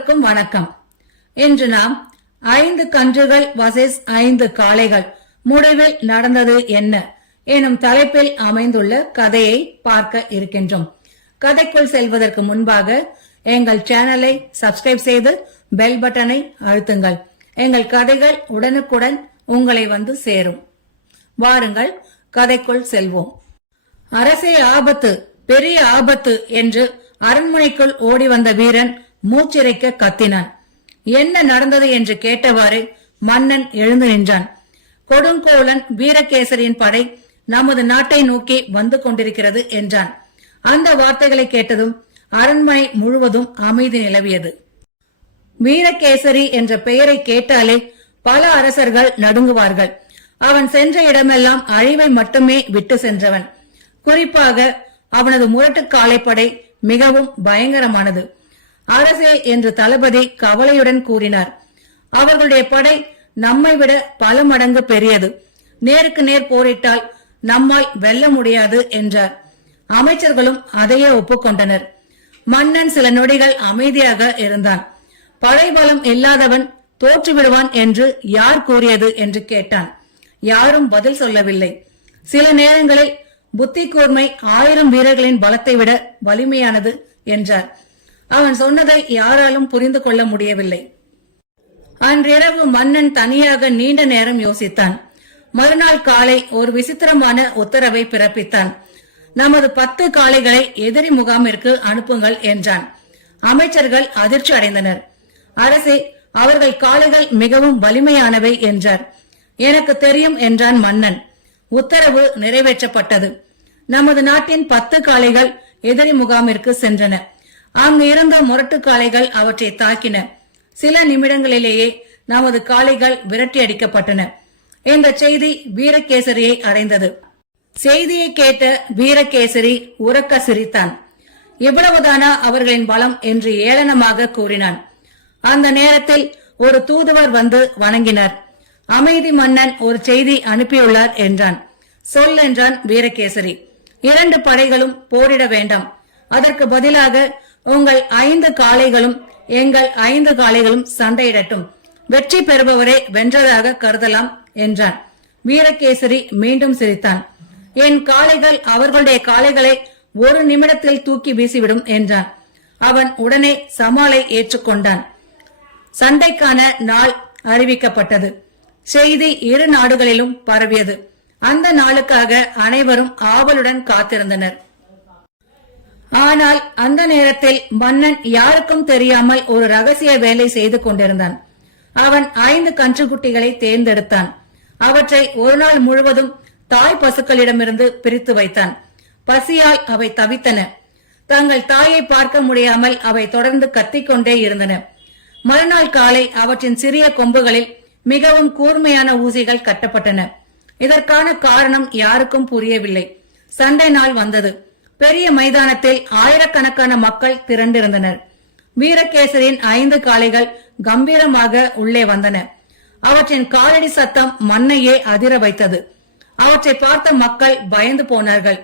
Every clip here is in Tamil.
எல்லோருக்கும் வணக்கம். இன்று நாம் 5 கன்றுகள் வர்சஸ் 5 காளைகள் முடிவில் நடந்தது என்ன எனும் தலைப்பில் அமைந்துள்ள கதையை பார்க்க இருக்கின்றோம். கதைக்குள் செல்வதற்கு முன்பாக எங்கள் சேனலை சப்ஸ்கிரைப் செய்து பெல் பட்டனை அழுத்துங்கள். எங்கள் கதைகள் உடனுக்குடன் உங்களை வந்து சேரும். வாருங்கள் கதைக்குள் செல்வோம். அரசே ஆபத்து, பெரிய ஆபத்து என்று அரண்மனைக்குள் ஓடி வந்த வீரன் மூச்சிறைக்க கத்தினான். என்ன நடந்தது என்று கேட்டவாறு மன்னன் எழுந்து நின்றான். கொடுங்கோலன் வீரகேசரியின் படை நமது நாட்டை நோக்கி வந்து கொண்டிருக்கிறது என்றான். அந்த வார்த்தைகளை கேட்டதும் அரண்மனை முழுவதும் அமைதி நிலவியது. வீரகேசரி என்ற பெயரை கேட்டாலே பல அரசர்கள் நடுங்குவார்கள். அவன் சென்ற இடமெல்லாம் அழிவை மட்டுமே விட்டு சென்றவன். குறிப்பாக அவனது முரட்டு காளைப்படை மிகவும் பயங்கரமானது. அரசே என்று தளபதி கவலையுடன் கூறினார். அவர்களுடைய படை நம்மை விட பல மடங்கு பெரியது. நேருக்கு நேர் போரிட்டால் நம்மால் வெல்ல முடியாது என்றார். அமைச்சர்களும் அதையே ஒப்புக்கொண்டனர். மன்னன் சில நொடிகள் அமைதியாக இருந்தான். படைபலம் இல்லாதவன் தோற்றுவிடுவான் என்று யார் கூறியது என்று கேட்டான். யாரும் பதில் சொல்லவில்லை. சில நேரங்களில் புத்தி கூர்மை 1000 வீரர்களின் பலத்தை விட வலிமையானது என்றார். அவன் சொன்னதை யாராலும் புரிந்து கொள்ள முடியவில்லை. அன்றிரவு மன்னன் தனியாக நீண்ட நேரம் யோசித்தான். மறுநாள் காலை ஒரு விசித்திரமான உத்தரவை பிறப்பித்தான். நமது 10 காளைகளை எதிரி முகாமிற்கு அனுப்புங்கள் என்றான். அமைச்சர்கள் அதிர்ச்சி அடைந்தனர். அரசே, அவர்கள் காளைகள் மிகவும் வலிமையானவை என்றார். எனக்கு தெரியும் என்றான் மன்னன். உத்தரவு நிறைவேற்றப்பட்டது. நமது நாட்டின் 10 காளைகள் எதிரி முகாமிற்கு சென்றன. அங்கு இருந்த முரட்டு காளைகள் அவற்றை தாக்கின. சில நிமிடங்களிலேயே நமது காளைகள் விரட்டி அடிக்கப்பட்டன. இந்த செய்தி வீரகேசரியை அடைந்தது. செய்தியை கேட்ட வீரகேசரி உரக்க சிரித்தான். இவ்வளவுதானா அவர்களின் பலம் என்று ஏளனமாக கூறினான். அந்த நேரத்தில் ஒரு தூதுவர் வந்து வணங்கினார். அமைதி மன்னன் ஒரு செய்தி அனுப்பியுள்ளார் என்றான். சொல் என்றான் வீரகேசரி. 2 படைகளும் போரிட வேண்டாம். அதற்கு பதிலாக உங்கள் 5 காளைகளும் எங்கள் 5 காளைகளும் சண்டையிடட்டும். வெற்றி பெறுபவரே வென்றதாக கருதலாம் என்றான். வீரகேசரி மீண்டும் சிரித்தான். என் காளைகள் அவர்களுடைய காளைகளை 1 நிமிடத்தில் தூக்கி வீசிவிடும் என்றான். அவன் உடனே சவாலை ஏற்றுக்கொண்டான். சண்டைக்கான நாள் அறிவிக்கப்பட்டது. செய்தி 2 நாடுகளிலும் பரவியது. அந்த நாளுக்காக அனைவரும் ஆவலுடன் காத்திருந்தனர். ஆனால் அந்த நேரத்தில் மன்னன் யாருக்கும் தெரியாமல் ஒரு ரகசிய வேலை செய்து கொண்டிருந்தான். அவன் 5 கன்றுக்குட்டிகளை தேர்ந்தெடுத்தான். அவற்றை ஒரு நாள் முழுவதும் தாய் பசுக்களிடமிருந்து பிரித்து வைத்தான். பசியால் அவை தவித்தன. தங்கள் தாயை பார்க்க முடியாமல் அவை தொடர்ந்து கத்திக்கொண்டே இருந்தன. மறுநாள் காலை அவற்றின் சிறிய கொம்புகளில் மிகவும் கூர்மையான ஊசிகள் கட்டப்பட்டன. இதற்கான காரணம் யாருக்கும் புரியவில்லை. சண்டை நாள் வந்தது. பெரிய மைதானத்தில் ஆயிரக்கணக்கான மக்கள் திரண்டிருந்தனர். வீரகேசரியின் 5 காளைகள் கம்பீரமாக உள்ளே வந்தன. அவற்றின் காலடி சத்தம் மண்ணையே அதிர வைத்தது. அவற்றை பார்த்த மக்கள் பயந்து போனார்கள்.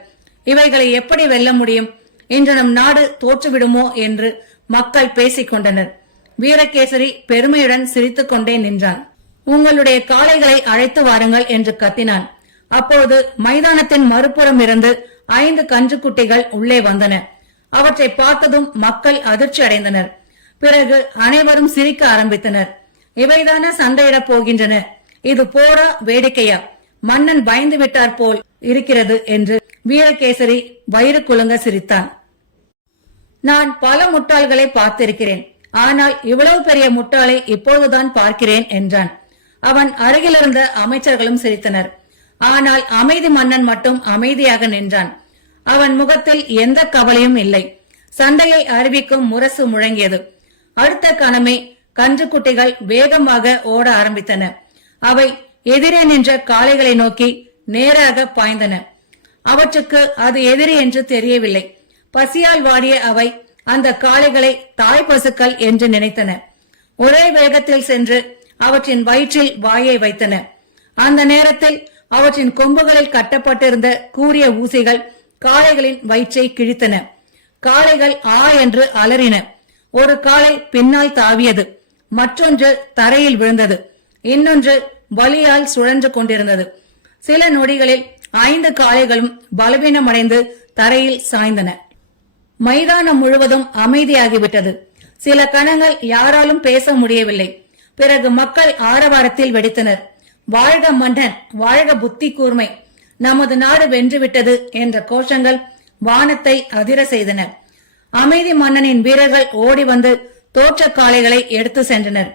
இவைகளை எப்படி வெல்ல முடியும்? இன்று நம் நாடு தோற்றுவிடுமோ என்று மக்கள் பேசிக் கொண்டனர். வீரகேசரி பெருமையுடன் சிரித்துக் கொண்டே நின்றான். உங்களுடைய காளைகளை அழைத்து வாருங்கள் என்று கத்தினான். அப்போது மைதானத்தின் மறுபுறம் இருந்து 5 கன்றுக்குட்டிகள் உள்ளே வந்தன. அவற்றை பார்த்ததும் மக்கள் அதிர்ச்சி அடைந்தனர். பிறகு அனைவரும் சிரிக்க ஆரம்பித்தனர். இவைதான சண்டையிடப் போகின்றன. இது போரா வேடிக்கையா? மன்னன் பயந்து விட்டார் போல் இருக்கிறது என்று வீரகேசரி வயிறு குலுங்க சிரித்தான். நான் பல முட்டாள்களை பார்த்திருக்கிறேன். ஆனால் இவ்வளவு பெரிய முட்டாளை இப்போதுதான் பார்க்கிறேன் என்றான். அவன் அருகிலிருந்த அமைச்சர்களும் சிரித்தனர். ஆனால் அமைதி மன்னன் மட்டும் அமைதியாக நின்றான். அவன் முகத்தில் எந்த கவலையும் இல்லை. சண்டையை அறிவிக்கும் முரசு முழங்கியது. அடுத்த கணமே கன்றுக்குட்டிகள் வேகமாக ஓட ஆரம்பித்தன. அவை எதிரே நின்ற காளைகளை நோக்கி நேராக பாய்ந்தன. அவற்றுக்கு அது எதிரி என்று தெரியவில்லை. பசியால் வாடிய அவை அந்த காளைகளை தாய் பசுக்கள் என்று நினைத்தன. ஒரே வேகத்தில் சென்று அவற்றின் வயிற்றில் வாயை வைத்தன. அந்த நேரத்தில் அவற்றின் கொம்புகளில் கட்டப்பட்டிருந்த கூரிய ஊசிகள் காளைகளின் வயிற்றை கிழித்தன. காளைகள் ஆ என்று அலறின. ஒரு காளை பின்னால் தாவியது, மற்றொன்று தரையில் விழுந்தது, இன்னொன்று வலியால் சுழன்று கொண்டிருந்தது. சில நொடிகளில் 5 காளைகளும் பலவீனமடைந்து தரையில் சாய்ந்தன. மைதானம் முழுவதும் அமைதியாகிவிட்டது. சில கணங்கள் யாராலும் பேச முடியவில்லை. பிறகு மக்கள் ஆரவாரத்தில் வெடித்தனர். வாழ்க மன்னன், வாழ்க புத்தி கூர்மை, நமது நாடு வென்றுவிட்டது என்ற கோஷங்கள் வானத்தை அதிர செய்தன. அமைதி மன்னனின் வீரர்கள் ஓடி வந்து தோற்ற காளைகளை எடுத்து சென்றனர்.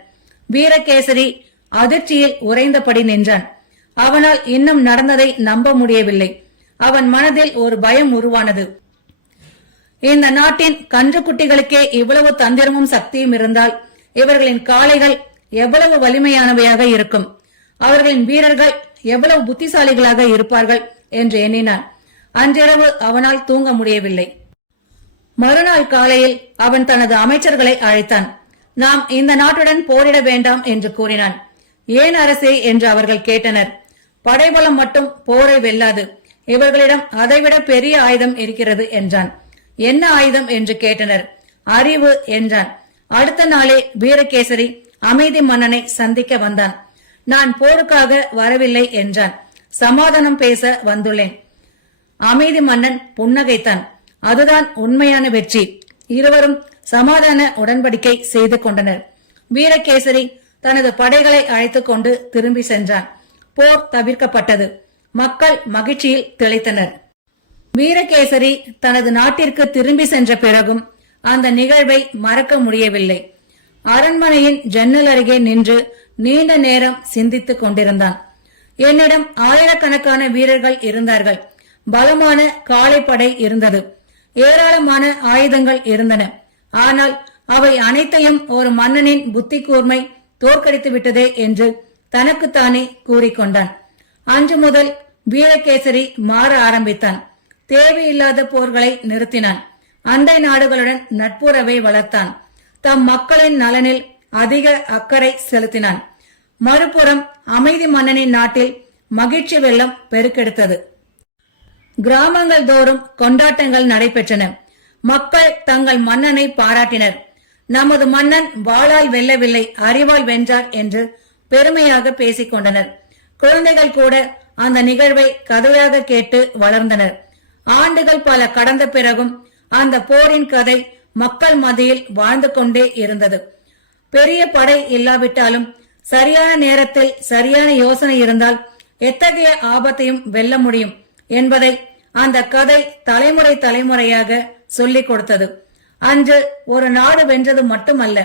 வீரகேசரி அதிர்ச்சியில் உறைந்தபடி நின்றான். அவனால் இன்னும் நடந்ததை நம்ப முடியவில்லை. அவன் மனதில் ஒரு பயம் உருவானது. இந்த நாட்டின் கன்றுக்குட்டிகளுக்கே இவ்வளவு தந்திரமும் சக்தியும் இருந்தால் இவர்களின் காளைகள் எவ்வளவு வலிமையானவையாக இருக்கும், அவர்களின் வீரர்கள் எவ்வளவு புத்திசாலிகளாக இருப்பார்கள் என்று எண்ணினான். அன்றிரவு அவனால் தூங்க முடியவில்லை. மறுநாள் காலையில் அவன் தனது அமைச்சர்களை அழைத்தான். நாம் இந்த நாட்டுடன் போரிட வேண்டாம் என்று கூறினான். ஏன் அரசே என்று அவர்கள் கேட்டனர். படைபலம் மட்டும் போரை வெல்லாது, இவர்களிடம் அதைவிட பெரிய ஆயுதம் இருக்கிறது என்றான். என்ன ஆயுதம் என்று கேட்டனர். அறிவு என்றான். அடுத்த நாளே வீரகேசரி அமைதி மன்னனை சந்திக்க வந்தான். நான் போருக்காக வரவில்லை என்றான். சமாதானம் பேச வந்துள்ளேன். அமைதி மன்னன் புன்னகைத்தான். அதுதான் உண்மையான வெற்றி. இருவரும் சமாதான உடன்படிக்கை செய்து கொண்டனர். வீரகேசரி தனது படைகளை அழைத்துக் கொண்டு திரும்பி சென்றான். போர் தவிர்க்கப்பட்டது. மக்கள் மகிழ்ச்சியில் திளைத்தனர். வீரகேசரி தனது நாட்டிற்கு திரும்பி சென்ற பிறகும் அந்த நிகழ்வை மறக்க முடியவில்லை. அரண்மனையின் ஜன்னல் அருகே நின்று நீண்ட நேரம் சிந்தித்துக் கொண்டிருந்தான். என்னிடம் ஆயிரக்கணக்கான வீரர்கள் இருந்தார்கள். பலமான காளைப்படை இருந்தது. ஏராளமான ஆயுதங்கள் இருந்தன. ஆனால் அவை அனைத்தையும் ஒரு மன்னனின் புத்தி கூர்மை தோற்கடித்து விட்டதே என்று தனக்குத்தானே கூறிக்கொண்டான். அன்று முதல் வீரகேசரி மாற ஆரம்பித்தான். தேவையில்லாத போர்களை நிறுத்தினான். அண்டை நாடுகளுடன் நட்புறவை வளர்த்தான். தம் மக்களின் நலனில் அதிக அக்கறை செலுத்தினான். மறுபுறம் அமைதி மன்னனின் நாட்டில் மகிழ்ச்சி வெள்ளம் பெருக்கெடுத்தது. கிராமங்கள் தோறும் கொண்டாட்டங்கள் நடைபெற்றன. மக்கள் தங்கள் மன்னனை பாராட்டினர். நமது மன்னன் வாளால் வெல்லவில்லை, அறிவால் வென்றார் என்று பெருமையாக பேசிக் கொண்டனர். குழந்தைகள் கூட அந்த நிகழ்வை கதையாக கேட்டு வளர்ந்தனர். ஆண்டுகள் பல கடந்த பிறகும் அந்த போரின் கதை மக்கள் மத்தியில் வாழ்ந்து கொண்டே இருந்தது. பெரிய படை இல்லாவிட்டாலும் சரியான நேரத்தில் சரியான யோசனை இருந்தால் எத்தகைய ஆபத்தையும் வெல்ல முடியும் என்பதை அந்த கதை தலைமுறை தலைமுறையாக சொல்லிக் கொடுத்தது. அன்று ஒரு நாடு வென்றது மட்டுமல்ல,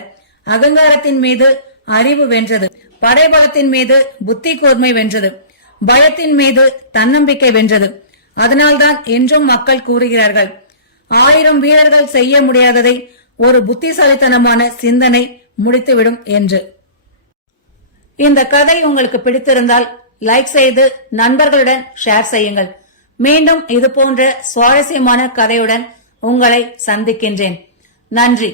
அகங்காரத்தின் மீது அறிவு வென்றது, படைபலத்தின் மீது புத்தி கூர்மை வென்றது, பயத்தின் மீது தன்னம்பிக்கை வென்றது. அதனால்தான் என்றும் மக்கள் கூறுகிறார்கள், 1000 வீரர்கள் செய்ய முடியாததை ஒரு புத்திசாலித்தனமான சிந்தனை முடித்துவிடும் என்று. இந்த கதை உங்களுக்கு பிடித்திருந்தால் லைக் செய்து நண்பர்களுடன் ஷேர் செய்யுங்கள். மீண்டும் இது போன்ற சுவாரஸ்யமான கதையுடன் உங்களை சந்திக்கின்றேன். நன்றி.